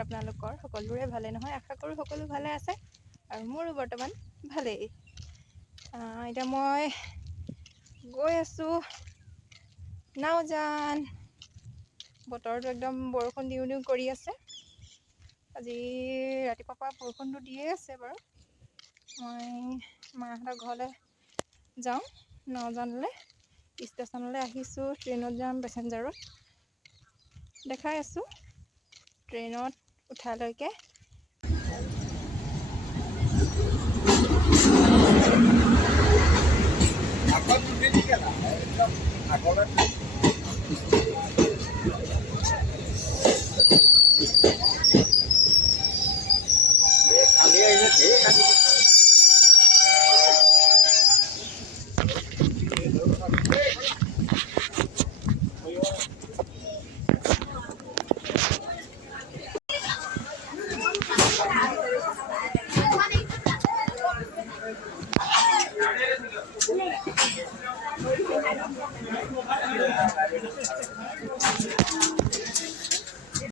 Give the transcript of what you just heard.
খবৰ আপোনালোকৰ? সকলোৰে ভালে নহয়? আশা কৰোঁ সকলো ভালে আছে আৰু মোৰো বৰ্তমান ভালেই। এতিয়া মই গৈ আছোঁ নাওজান। বতৰটো একদম বৰষুণ দিওঁ দিওঁ কৰি আছে। আজি ৰাতিপুৱাৰ পৰা বৰষুণটো দিয়ে আছে বাৰু। মই মাহঁতৰ ঘৰলৈ যাওঁ নাওজানলৈ। ষ্টেচনলৈ আহিছোঁ, ট্ৰেইনত যাম পেছেঞ্জাৰত। দেখাই আছোঁ ট্ৰেইনত উঠালৈকে।